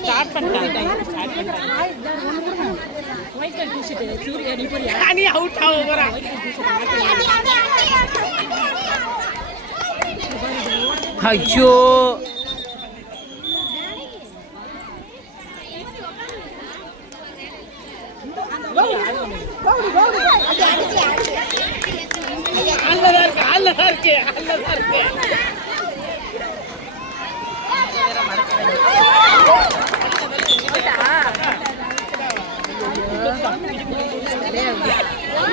Start பண்ணிட்டாங்க. நீ out ஆக போறா. ஐயோ அல்லதா இருக்கு.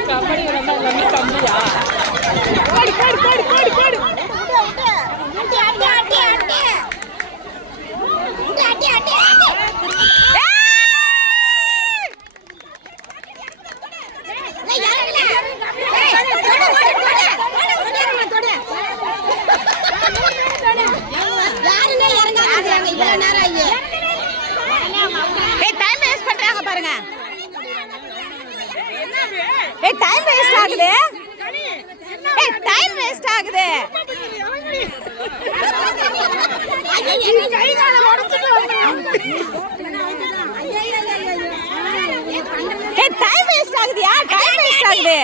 கபடி எல்லாமே கம்மியா. கோடி கோடி கோடி கோடி கோடி பாருங்க. டைம் வேஸ்ட் ஆகுது. டைம் வேஸ்ட் ஆகுது. டைம் வேஸ்ட் ஆகுதியா? டைம் வேஸ்ட் ஆகுது.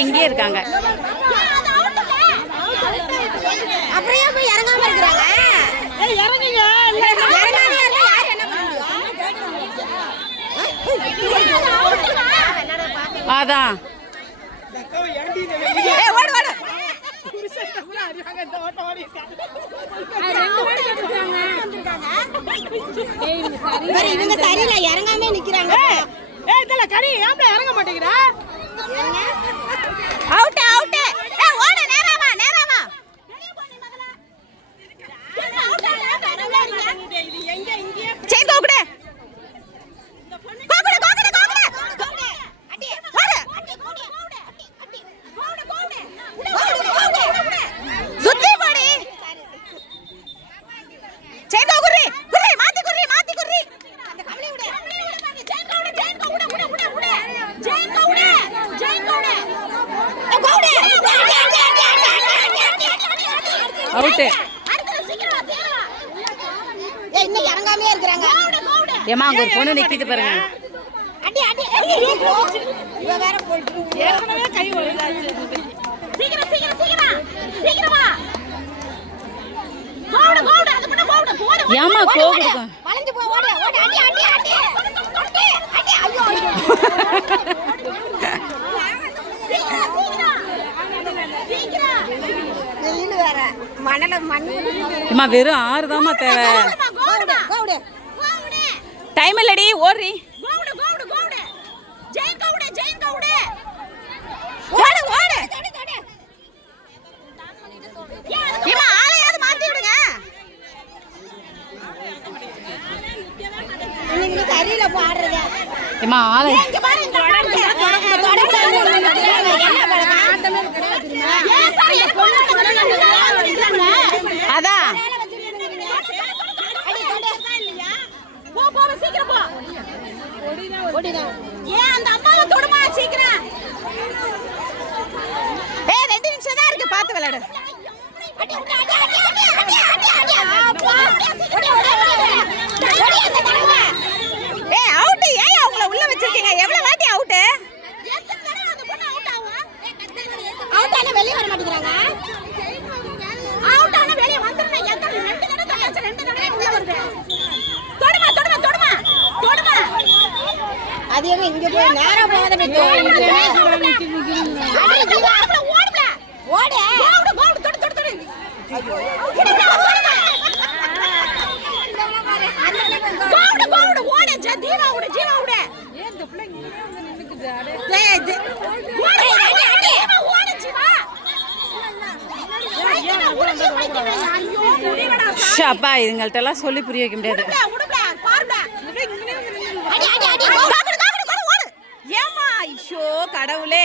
எங்கே இருக்காங்க? அப்படியே போய் இறங்காம இருக்கிறாங்க. இறங்குங்க. அதான் இவங்க சரியில்லை, இறங்காம நிக்கிறாங்க. இறங்க மாட்டேங்கிறா. Out out. ஓடு, நேராமா நேராமா. செயின் கோகுடே கோகுடே கோகுடே கோகுடே அடி வர சுத்தி போடி. செயின் கோகுரி குரி மாத்தி குரி மாத்தி குரி. அந்த கமலை விடு. செயின் கோகுடே செயின் கோகுடே உட உட உட. செயின் கோகுடே செயின் கோகுடே கோகுடே. அவுட். இன்னும் இறங்காமே இருக்கிறாங்க. ஏமா அங்க ஒரு பொண்ணு நிக்கிது பாருங்க. அடி அடி இவ வேற போயிட்டு ஏற்கனவே கை ஒழுங்காச்சு. சீக்கிரம் சீக்கிரம் சீக்கிரம் சீக்கிரம் வா. கோடு கோடு அது பண்ண கோடு போடு. ஏமா கோகுடுங்க. வளைஞ்சு போ ஓடு ஓடு அடி அடி அடி அடி அடி. ஐயோ சீக்கிரம் சீக்கிரம் சீக்கிரம். வெயில் வேற மணல மண்ணு. ஏமா வெறும் 6 தான்மா தேவை. கோடு கோடு கோடு. டைம் இல்லடி ஓடுறி. கோடு கோடு கோடு. ஜெயின் கோடு ஜெயின் கோடு. ஓடு ஓடு. ஏமா ஆளையாவது மாத்தி விடுங்க. நீங்க சரியில்லை பாடுறது. ஏமா ஆளை இங்க பாரு இந்த தொடங்க அதான் போ போ சீக்கிரம் போ. ஓடிடா. ஏன் அந்த அம்மாவை தொடுமா சீக்கிரம். 2 நிமிஷம் தான் இருக்கு, பார்த்து விளையாடு. அடி அடி அடி அடி அடி அடி அப்பா. ஓடி ஓடி ஓடி. அவுட். ஏன் அவங்கள உள்ள வச்சிருக்கீங்க? எவ்வளவு வாட்டி அவுட்? எத்தனை தடவை அந்த பொண்ணு அவுட் ஆகும்? அவுட் ஆனா வெளிய வர மாட்டேங்கறாங்க. அவுட் ஆனா வெளிய வந்துறேன். எத்தனை 2 தடவை தள்ளாச்சு, 2 தடவை உள்ள வருது. தொடுமா தொடுமா தொடுமா தொடுமா. அது எங்க இங்க போய் நேரா போகாத போய் ஓடுங்க. அடி ஜீவா ஓடுடா. ஓடு. ஓடு ஓடு தொடு தொடு தொடு. ஐயோ ஓடு ஓடு ஓடு ஜீவா ஓடு ஜீவா ஓடு. ஏன் இந்த பிள்ளை இங்க நிக்குது? அடே ஓடு அடி அடி ஓடு ஜீவா. ஷப்பா இதுங்கள்ட்ட எல்லாம் சொல்லி புரிய வைக்க முடியாது. உடுடா பாருடா. அடி அடி அடி ஓடு ஓடு ஓடு. ஐயோ கடவுளே.